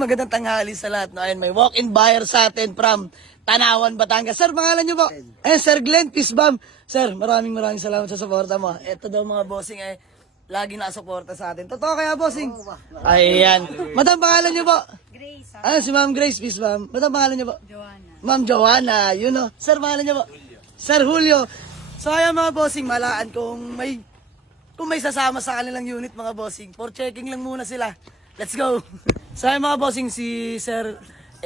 magandang tanghali sa lahat. No? Ayun, may walk-in buyer sa atin from Tanawan, Batangas. Sir, pangalan niyo po? Sir Glenn Pisbam. Sir, maraming salamat sa suporta mo. Ito daw mga bossing ay lagi nakasuporta sa atin. Totoo kaya, bossing? Ayan. Madam, pangalan niyo po? Grace. Si Ma'am Grace Pisbam. Madam, pangalan niyo po? Joanna. Ma'am Joanna, yun o. Sir, pangalan niyo po? Sir Julio. So, ayan mga bossing, malaan kung may sasama sa kanilang unit mga bossing. For checking lang muna sila. Let's go! So ayan mga bossing, si Sir,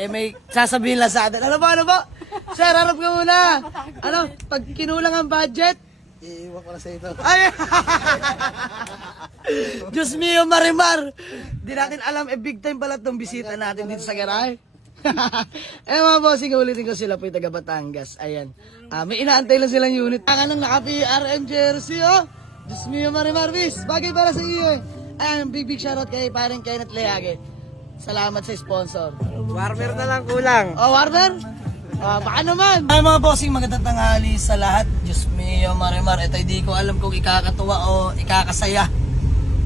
may sasabihin lang sa atin. Ano ba? Sir, harap ka muna! Ano, pag kinulang ang budget, Iiwan ko na sa ito. ay! Diyos mio, Marimar! Di natin alam, big time pala itong bisita natin dito sa garahe. Eh mga bossing, ulitin ko sila po yung taga Batangas. Ayan. May inaantay lang silang unit. Ang naka-PRM jersey, oh! Diyos mio, Marimar, bis! Bagay para sa iyo, eh. Ayan, big shoutout kay parang Kenneth Leage. Salamat sa sponsor. Warmer na lang kulang. Oh, Warmer? Baka naman. Ay mga bossing, magandang tanghali sa lahat. Diyos mio, Marimar. Ito hindi ko alam kung ikakatuwa o ikakasaya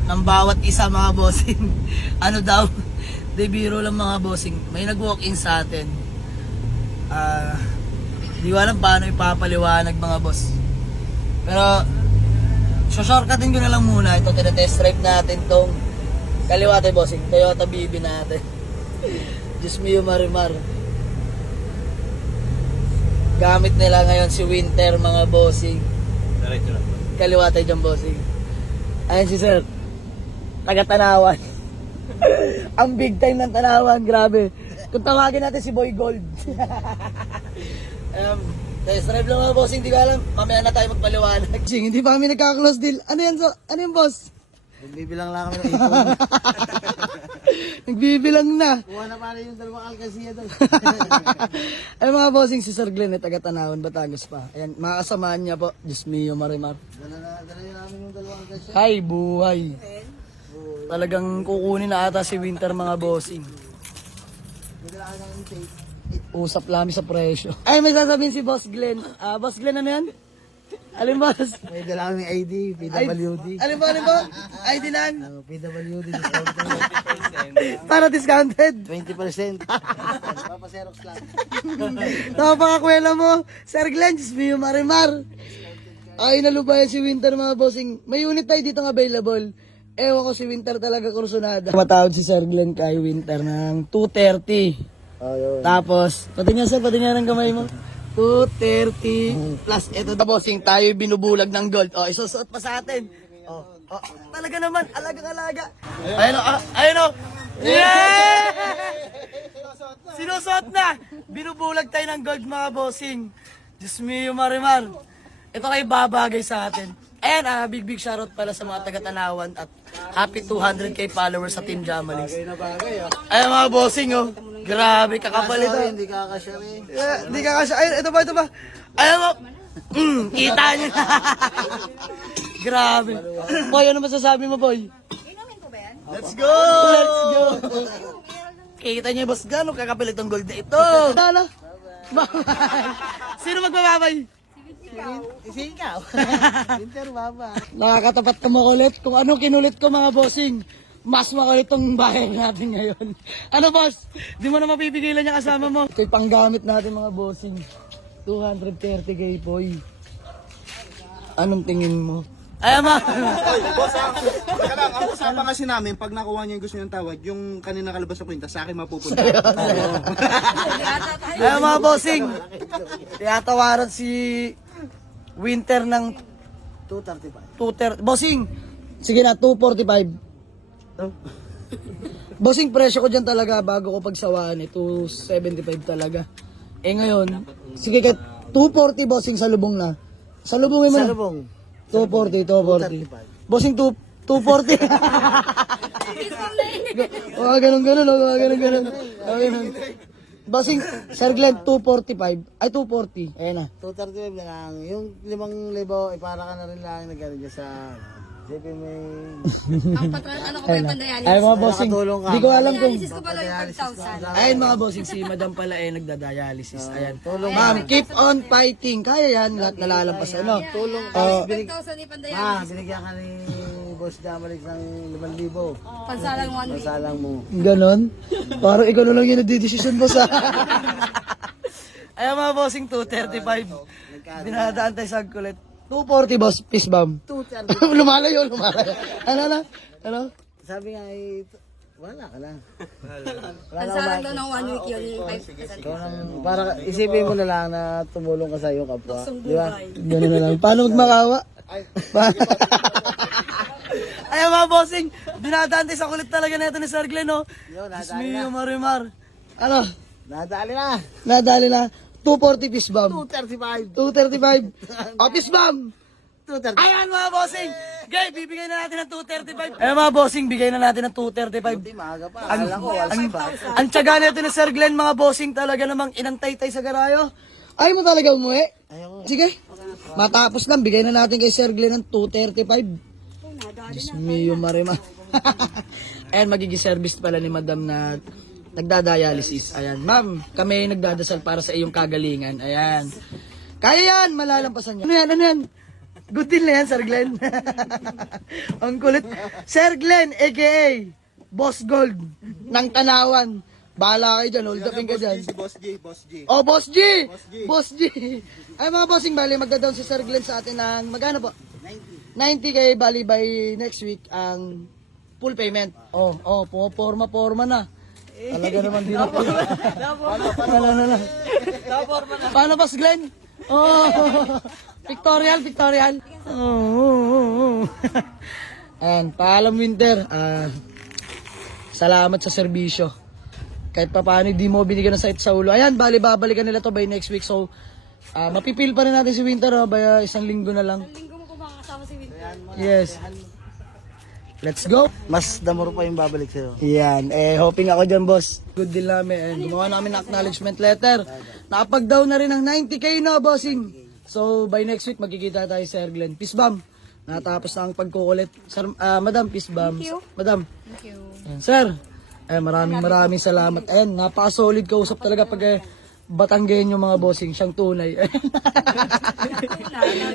ng bawat isa mga bossing. Ano daw? De biro lang mga bossing. May nag-walk-in sa atin. Di ko alam paano ipapaliwanag mga boss. Pero shortcutin ko na lang muna. Ito, tinatest drive natin tong kaliwa tayo bossing. Toyota BB natin. Diyos mio, Marimar. Gamit nila ngayon si Winter mga bossing. Kaliwa tayo dyan bossing. Ayan si Sir. Taga Tanawan. Ang big time ng Tanawan, grabe. Kung tawagin natin si Boy Gold. Test drive lang mga bossing, di ko alam. Mamaya na tayo magpaliwanag. Hindi pa kami nagka-close deal. Ano yan boss? Nagbibilang lang kami ng ipon. Nagbibilang na. Kuha na pala yung dalawang alkasiya doon. Ay mga bossing, si Sir Glenn, taga Tanawan, Batangas pa. Ayan, mga kasamaan niya po. Diyos mio, Marimar. Dala yun namin yung dalawang alkasiya. Hay, buhay. Talagang kukunin na ata si Winter mga bossing. Dala ng intake. Usap lang sa presyo. Ay, may sasabihin si Boss Glenn. Boss Glenn, ano yan? Alin boss? May dala kami ID, PWD. Alin ba? ID nan? PWD discount. Para discounted. 20%. Papaserox lang. Napakakwela mo. Sir Glenn, Diyos mio, Marimar. Ay, nalubayan si Winter mga bossing. May unit tayo dito available. Ewan ko si Winter talaga kursunada. Matawad si Sir Glenn kay Winter ng 230. Ayun. Tapos, patingin sir, patingin ng kamay mo. 230 plus ito na bossing, tayo binubulag ng gold. Oh, isusuot pa sa atin. Oh, talaga naman, alagang-alaga. Ayun o. Yeah! Sinusuot na. Binubulag tayo ng gold mga bossing. Diyos mio, Marimar. Ito kay babagay sa atin. Ayan, big shoutout pala sa mga taga-Tanawan at happy 200k followers sa Team Jamalis. Bagay ah. Ayan mga bossing oh. Grabe, kakapal ito. Hindi kakasya rin. Hindi ka kasi. Ay, ito ba? Ayan mo. Kita niyo. Grabe. Boy, ano masasabi mo, boy? Inumin ko ba yan? Let's go! Kita niyo, boss, gano'ng kakapal itong gold na ito. Lala. Bye-bye. Sino magbababay? Ikaw. Winter baba. Nakakatapat ka makulit. Kung ano kinulit ko mga bossing, mas makulit tong bahay natin ngayon. Ano boss? Di mo na mapipigilan niya kasama mo. Ito'y panggamit natin mga bossing. 230k boy. Anong tingin mo? Ay, ama! Teka lang, ang usapan kasi namin, pag nakuha niya yung gusto niyang tawad, yung kanina kalabas na kwenta, sa akin mapupunta. Ay, mga bossing! Tiyatawaran si Winter ng 230. 235. Bossing! Sige na, 245. Bossing, presyo ko dyan talaga bago ko pagsawaan. 275 talaga. Eh ngayon, sige ka, 240 bossing sa lubong na. Sa lubongin mo Sa na. lubong. 240. Bossing, 240. Ganun. Ganun. Bossing, Sir Glenn, 245. Ay, 240. Ayan na. 235 na lang. Yung 5,000, para ka na rin lang nag-ano dyan sa... JP may... Ang patron, ano ko ba yung pandayalis? Ay, mga bossing, Nakatulong ka. di ko alam kung... Dialysis ko pala yung 5,000. Ayun mga bossing, si Madam pala nagda-dialysis. Ayan. tulong Ma'am, keep on fighting. Kaya yan, lahat nalalampas. Ano? Tulong. 5,000 yung pandayalis. Binigyan ka ni boss Jamalik ng 5,000. Pansalang 1 week. Masalang mo. Ganon? Parang ikaw na lang yung nagdidesisyon, boss, ha? Ayan mga bossing, 235. Dinadaan tayo sa kulit. 240, boss, peace bomb. 230. lumalayo. Ano? Sabi nga wala ka lang. Pansalang daw ng 1 week yun. Yung 5%. Ikaw nang, para isipin mo na lang na tumulong ka sa iyong kapwa. Di ba? Ganun na lang. Paano magmakawa? Ayan mga bossing, dinadaan tayo sa kulit talaga na ito ni Sir Glenn, no? Yo, Diyos nadali mio, na. Marimar. Ano? Nadali na. Nadali na. 240 peace bomb. 235. 235. O, peace bomb. 230. Ayan mga bossing. Okay, bibigay na natin ng 235. Ayan mga bossing, bigay na natin ng 235. Hindi, maaga pa. Ang, Akala ko, ang tiyaga nito ni Sir Glenn, mga bossing, talaga namang inantay tayo sa garayo. Ayaw mo talaga umuwi? Ayaw. Sige. Matapos lang, bigay na natin kay Sir Glenn ng 235. Diyos mio, Marima. Ayan, magiging service pala ni Madam na nagdadialysis. Ayan, ma'am, kami nagdadasal para sa iyong kagalingan. Ayan. Kaya yan, malalampasan niya. Ano yan? Good deal na yan, Sir Glenn. Ang kulit. Sir Glenn, a.k.a. Boss Gold ng Tanawan. Bahala kayo dyan, hold upin ka dyan. Si Boss J, Boss J. Oh, Boss G! Boss G. Boss G! Ay mga bossing, bali, magda-down si Sir Glenn sa atin ng, magkano po? 90 kay bali by next week ang full payment. Oh, forma na. Talaga naman din ako. Wala. Paano, Boss Glenn? Oh, pictorial. Oh. Ayan, paalam Winter. Salamat sa serbisyo. Kahit pa paano, di mo binigyan ng sakit sa ulo. Ayan, bali, babalikan nila to by next week. So, mapipil pa rin natin si Winter, by isang linggo na lang. Linggo mo po makakasama si Winter. Yes. Let's go. Mas damuro pa yung babalik sa'yo. Yan, hoping ako dyan, boss. Good deal namin. And gumawa namin ng acknowledgement letter. Nakapag-down na rin ng 90k na, bossing. So, by next week, magkikita tayo, Sir Glenn. Peace bomb. Natapos na ang pagkukulit. Sir, Madam, peace bomb. Thank you. Madam. Thank you. Ayan, sir. Maraming salamat. Ayan, napaka-solid kausap talaga pag Batanggen yung mga bossing. Siyang tunay.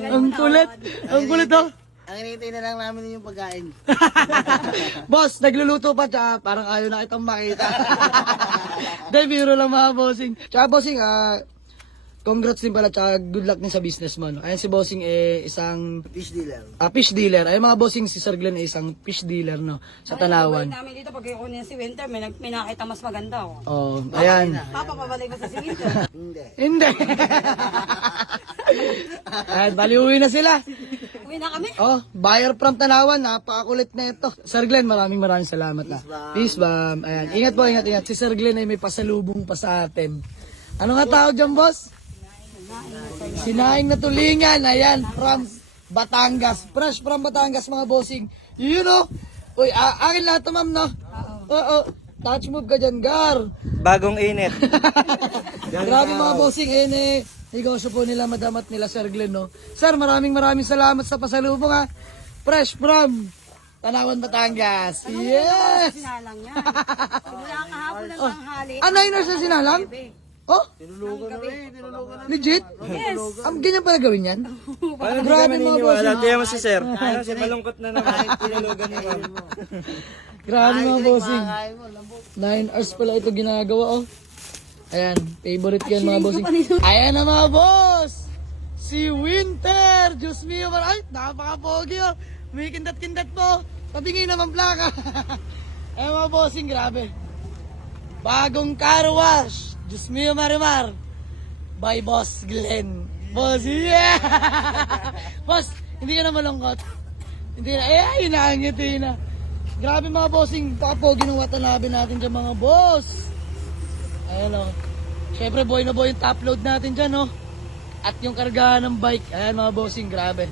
Ang kulit. Ang kulit, oh. Ang hinihintay na lang namin yung pagkain. Boss, nagluluto pa tsaka parang ayaw na kitang makita. Dahil biro lang mga bossing. Tsaka bossing, congrats din pala tsaka good luck din sa business mo. No? Ayan si bossing isang Fish dealer. fish dealer. Ayan mga bossing, si Sir Glenn isang fish dealer no sa Tanawan. Namin dito pag kunin si Winter, may nakita mas maganda. Oh, ayan. Papapabalik ko sa si Winter. Hindi. Hindi. Ayan, bali uwi na sila. Uwi na kami. Oh, buyer from Tanawan, napakakulit na ito. Sir Glenn, maraming salamat na. Peace, bam. Ayan, ingat po, ingat. Si Sir Glenn ay may pasalubong pa sa atin. Ano nga tawag dyan, boss? Sinaing na tulingan. Ayan, from Batangas. Fresh from Batangas, mga bossing. You know? Uy, akin lahat to, ma'am, no? Oo. Touch move ka dyan, Gar. Bagong init. Grabe mga bossing, negosyo po nila Madam at nila Sir Glenn, no? Sir, maraming salamat sa pasalubong, ha? Fresh from Tanawan, Batangas. Yes! Sinalang niya. Simula kahapon ng tanghali. Niners na sinalang? Oh, Tinulugan na rin. Tinulugan na. legit? Yes. Ganyan pala gawin yan? Paano di ka Grabe mga maniniwala? bossing. Tiyan mo si sir. Kasi malungkot na naman. Tinulugan mo. Grabe mga bossing. Kakain mo, lambot. 9 hours pala ito ginagawa, oh. Ayan, favorite ko yan mga bossing. Ayan na mga boss! Si Winter! Diyos mio, ay, napaka-pogi, oh. May kindat-kindat po. Patingin naman plaka. Ayan mga bossing, grabe. Bagong car wash. Diyos mio, Marimar. By Boss Glenn. Boss, yeah! Boss, hindi ka na malungkot. Hindi na, hinangiti na. Grabe mga bossing, pakapogi ng Watanabe natin dyan mga boss. Ayan o. Siyempre boy na boy yung top load natin dyan o. At yung kargahan ng bike. Ayan mga bossing, grabe.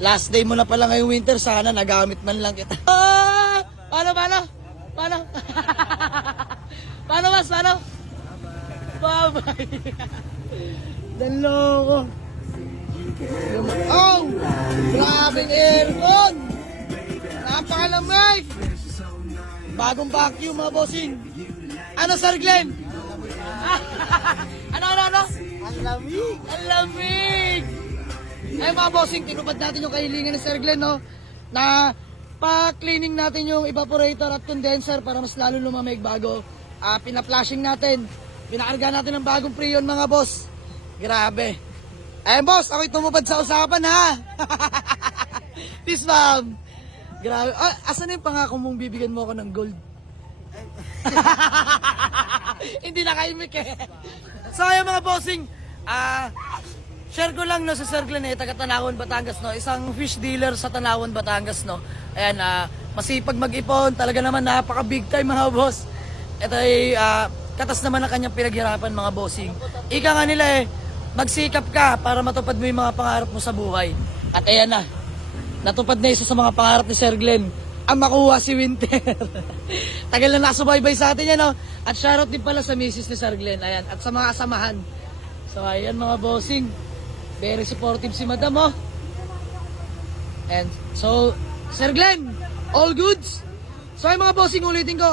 Last day mo na pala ngayong winter, sana nagamit man lang kita. Paano? Paano mas? Paano? Bye-bye. Daloko. Oh! Grabing aircon! Napakalamig! Bagong vacuum mga bossing. Ano, Sir Glenn? Ano? Ang lamig. Ang lamig! Ay mga bossing, tinupad natin yung kahilingan ni Sir Glenn, no? na pa-cleaning natin yung evaporator at condenser para mas lalo lumamig bago pina-flashing natin. Pinakarga natin ng bagong Freon mga boss. Grabe. Eh boss, ako'y tumupad sa usapan ha. Peace bomb. Grabe. Asan na yung pangako mong bibigyan mo ako ng gold? Hindi na kaimik eh. So ayun mga bossing, share ko lang no sa Sir Glenn taga Tanawan, Batangas no, isang fish dealer sa Tanawan, Batangas no. Ayan, masipag mag-ipon, talaga naman napaka big time mga boss. Ito ay katas naman ang kanyang pinaghirapan mga bossing. Ika nga nila magsikap ka para matupad mo yung mga pangarap mo sa buhay. At ayan na, natupad na isa sa mga pangarap ni Sir Glenn, ang makuha si Winter. Tagal na nakasubaybay sa atin yan, no? At shoutout din pala sa misis ni Sir Glenn, ayan, at sa mga kasamahan. So ayan mga bossing, very supportive si Madam, oh. And so, Sir Glenn, all goods. So ay mga bossing, ulitin ko,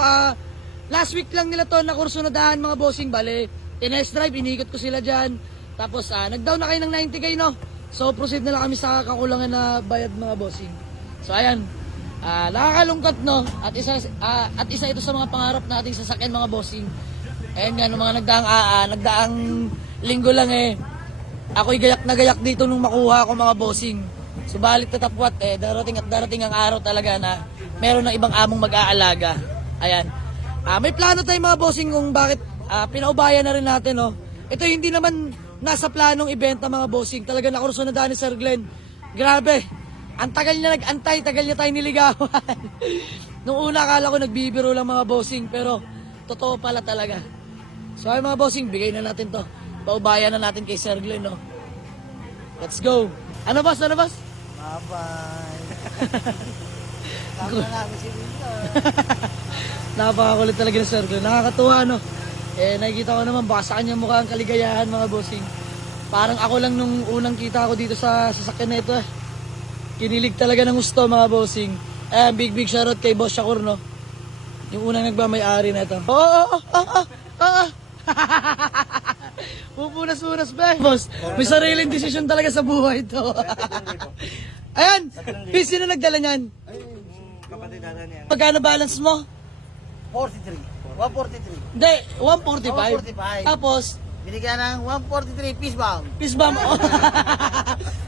last week lang nila to na kurso na daan mga bossing, bale, tinest drive, inikot ko sila dyan. Tapos nag-down na kayo ng 90k no. So proceed na lang kami sa kakulangan na bayad mga bossing. So ayan, nakakalungkot no. At isa ito sa mga pangarap nating sasakyan mga bossing. Ayan nga, mga nagdaang linggo lang ako'y gayak na gayak dito nung makuha ko mga bossing. Subalit tatapwat darating ang araw talaga na meron ng ibang among mag-aalaga. Ayan. May plano tayong mga bossing kung bakit pinaubayan na rin natin no. Ito hindi naman nasa planong ibenta mga bossing. Talaga nakurso na daan ni Sir Glenn. Grabe. Ang tagal niya nag-antay, tagal niya tayo niligawan. Nung una akala ko nagbibiro lang mga bossing, pero totoo pala talaga. So ay mga bossing, bigay na natin to. Paubayan na natin kay Sir Glenn, no? Let's go. Ano boss? Bye-bye. Tama na namin si Winter. Napakakulit talaga ni Sir Glenn. Nakakatuwa, no? Nakikita ko naman, baka sa kanya mukha ang kaligayahan, mga bossing. Parang ako lang nung unang kita ko dito sa sasakyan na ito. Kinilig talaga ng gusto, mga bossing. Big shoutout kay Boss Shakur, no? Yung unang nagmamay-ari na ito. Pupunas-punas ba? Boss, may sariling desisyon talaga sa buhay ito. Ayan, sino nagdala niyan? Kapatid natin yan. Magkano balance mo? 43. 143. Hindi, 145. 145. Tapos, Binigyan ng 143 piece bomb. peace bomb.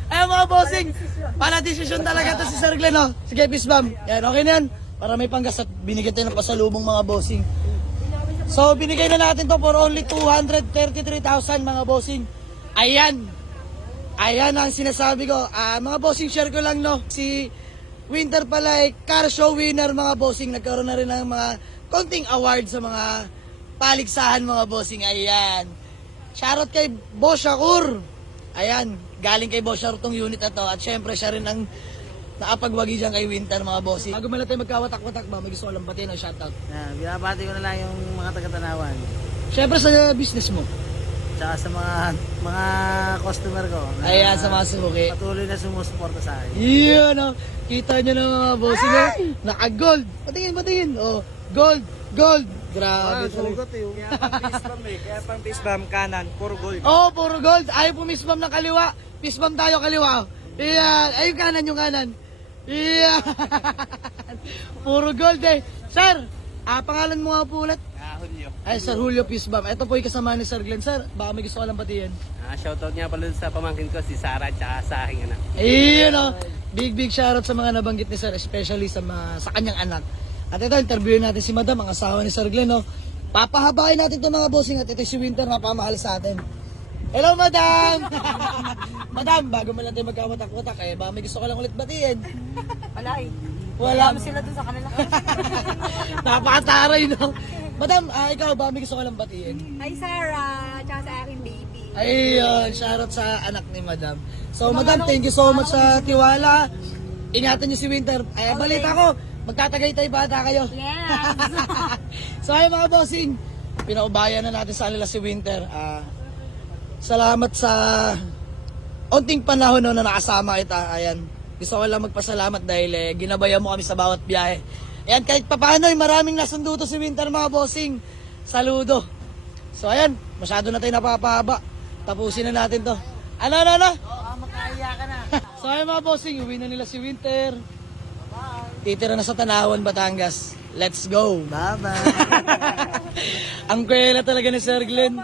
Ay mga bossing, para desisyon talaga to si Sir Glenn, no? Sige, peace bomb. Yan, okay na yan. Para may panggas at binigyan tayo ng pasalubong mga bossing. So, binigay na natin to for only 233,000 mga bossing. Ayan. Ayan ang sinasabi ko. Mga bossing, share ko lang, no? Si Winter pala car show winner mga bossing. Nagkaroon na rin ng mga konting award sa mga paligsahan mga bossing. Ayan. Shoutout kay Boss Shakur. Ayan. Galing kay Boss Shakur tong unit na to. At syempre siya rin ang nakapagwagi dyan kay Winter mga bossing. Bago mala tayo magkawatak-watak ba, may gusto ko lang batiin o shoutout. Binabati ko na lang yung mga taga-Tanawan. Syempre sa business mo. Tsaka sa mga customer ko. Ayan, sa mga suki. Patuloy na sumusuporta sa akin. Iyan, no? Kita nyo na mga bossing, no? Naka-gold. Patingin. Oh, gold. Grabe. Sugat eh. Kaya pang fist bump kanan, puro gold. Oh, puro gold. Ayaw po misbam ng kaliwa. Misbam tayo kaliwa. Iyan. Ay, yung kanan. Iyan. Puro gold eh. Sir, pangalan mo nga po ulit? Julio. Ay, Sir Julio Pisbam. Ito po yung kasama ni Sir Glenn. Sir, baka may gusto ka lang batiin. Shoutout niya pala sa pamangkin ko, si Sarah, tsaka sa aking anak. Iyan, no? Big shoutout sa mga nabanggit ni Sir, especially sa kanyang anak. At ito, interviewin natin si Madam, ang asawa ni Sir Glenn, no? Papahabain natin ito mga bossing at ito si Winter na pamahal sa atin. Hello, Madam! Madam, bago mo lang tayo magkawatak-watak, baka may gusto ka lang ulit batiin. Wala eh. Wala. Wala sila dun sa kanila. Napakataray, no? Madam, ikaw ba may gusto ka lang batiin? Hi Sarah, tsaka sa aking baby. Ayun, shoutout sa anak ni Madam. So, Madam, thank you so much sa tiwala. Ingatan niyo si Winter. Balita ko, magtatagay-tay bata kayo. Yes! So, ay mga bossing, pinaubayan na natin sa kanila si Winter. Salamat sa onting panahon na nakasama kita. Ayan, gusto ko lang magpasalamat dahil ginabayan mo kami sa bawat biyahe. Ayan, kahit papaano, maraming nasundo to si Winter mga bossing. Saludo. So, ayan, masyado na tayo napapahaba. Tapusin na natin to. Ano? Makaiya ka na. So, ayan mga bossing, uwi na nila si Winter. titira na sa Tanawan, Batangas. Let's go! Bye-bye. Ang kwela talaga ni Sir Glenn.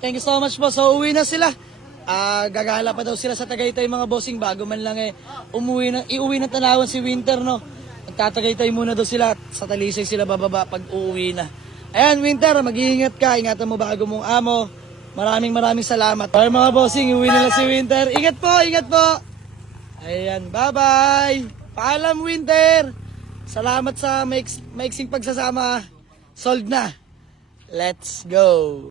Thank you so much po. So, uwi na sila. Gagala pa daw sila sa Tagaytay mga bossing bago man lang iuwi ng Tanawan si Winter, no? Magtatagaytay muna daw sila at sa Talisay sila bababa pag uuwi na. Ayan, Winter, mag-iingat ka. Ingatan mo bago mong amo. Maraming salamat. Ay mga bossing, uwi nila si Winter. Ingat po. Ayan, bye-bye. Paalam, Winter. Salamat sa maiksing pagsasama. Sold na. Let's go.